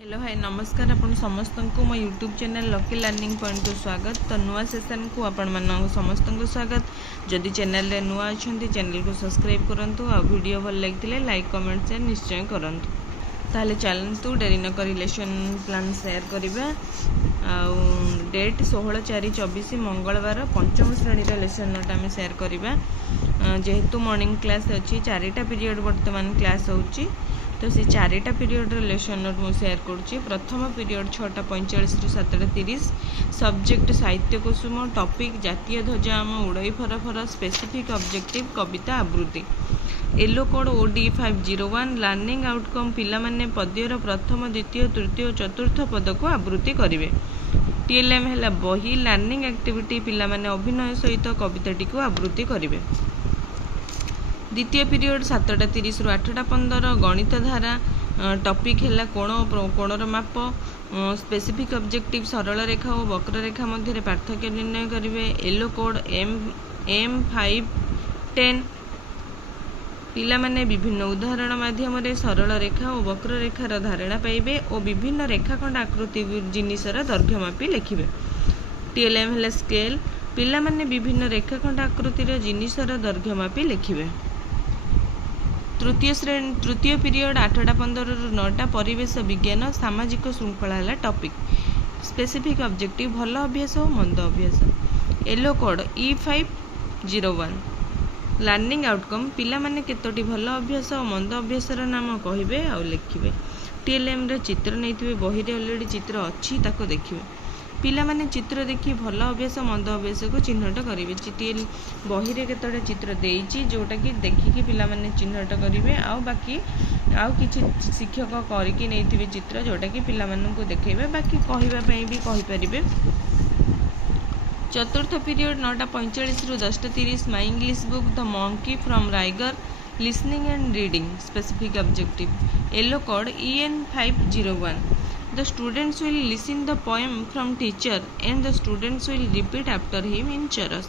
Hello hi नमस्कार आपण समस्त को मो YouTube channel lucky learning point को स्वागत। तो नुआ सेशन को आपण मान समस्त को स्वागत। जदि चैनल रे नुआ अच्छी चैनल को सब्सक्राइब करंतु आ वीडियो भल लगे लाइक कमेंट शेयर निश्चय करंतु। ताले चलतु डेरी न करी लेसन प्लान शेयर करिबा। डेट 16/4/24 मंगलवार पंचम श्रेणी लेसन नोट आम शेयर करिबा। जेहेतु मॉर्निंग क्लास अच्छी 4टा पीरियड वर्तमान क्लास होची तो से 4टा पीरियड लेसन नोट मु शेयर करुच्ची। प्रथम पीरियड 6:45 रु 7:30 सब्जेक्ट साहित्य कुसुम टॉपिक जातीय ध्वजा आम उड़ई फरफर स्पेसिफिक ऑब्जेक्टिव कविता आवृत्ति yellow code OD 501 learning outcome पिला माने पद्यर प्रथम द्वितीय तृतीय चतुर्थ पद को आवृत्ति करिवे। TLM हैला बही लर्निंग एक्टिविटी पिला माने अभिनय सहित कविताटी को आवृत्ति करिवे। द्वितीय पीरियड 7:30 रु 8:15 गणित धारा टॉपिक हैला कोणर माप स्पेसिफिक ऑब्जेक्टिव सरल रेखा और वक्र रेखा मध्य पार्थक्य निर्णय करिवे। येलो कोड M510 पिला माने विभिन्न उदाहरण माध्यम रे सरल रेखा और वक्र रेखार धारणा पाइबे और विभिन्न रेखाखंड आकृति जिनिसर दैर्घ्य मापी लिखिबे। TLM हैला स्केल पिला माने विभिन्न रेखाखंड आकृतिर जिनिसर दैर्घ्य मापी लिखिबे। तृतीय पीरियड 8:15 रु 9टा परिवेश विज्ञान सामाजिक श्रृंखला है टॉपिक स्पेसिफिक ऑब्जेक्टिव भल अभ्यास और मंद अभ्यास। Yellow code E501 learning outcome पिला माने केतोटी भल अभ्यास और मंद अभ्यासर नाम कहिबे और लिखिबे। TLM रे चित्र नैथिबे बही रे ऑलरेडी चित्र अच्छी ताको देखिबे। पिला माने चित्र देखि भल अभ्यास मंद अभ्यास को चिन्हट करिवे। बही रे केतोटा चित्र देइची जोटा कि देखिकी पिला माने चिन्हट करिवे आ बाकी आउ किछि शिक्षक करिकी नैथिबे चित्र जोटा कि पिला मानन को देखेबे बाकी कहिबा पई भी कहि परिबे। चतुर्थ पीरियड 9:45 रु 10:30 my English book the monkey from rigor listening and reading specific objective yellow code EN501 The students will listen the poem from teacher and the students will repeat after him in chorus।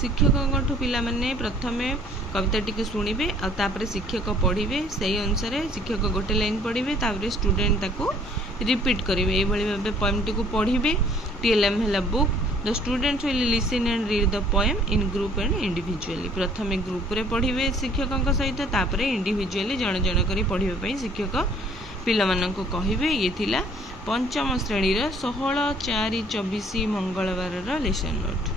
शिक्षक पिला माने प्रथमे कविताटी को शुणिबे आ तापरे शिक्षक पढ़िबे सेही अनुसार शिक्षक गोटे लाइन पढ़िबे तापरे स्टूडेंट ताको रिपीट करिवे। एई भली भाबे पोएमटी को पढ़िबे। TLM हैला book the students will listen and read the poem in group and individually प्रथमे ग्रुप रे पढ़िबे शिक्षकक सहित तापरे इंडिविजुअली जण जण करी पढ़िबे पई शिक्षक पिला माननको कहिबे। ये थिला पंचम श्रेणी 16/4/24 मंगलवार लेसन नोट।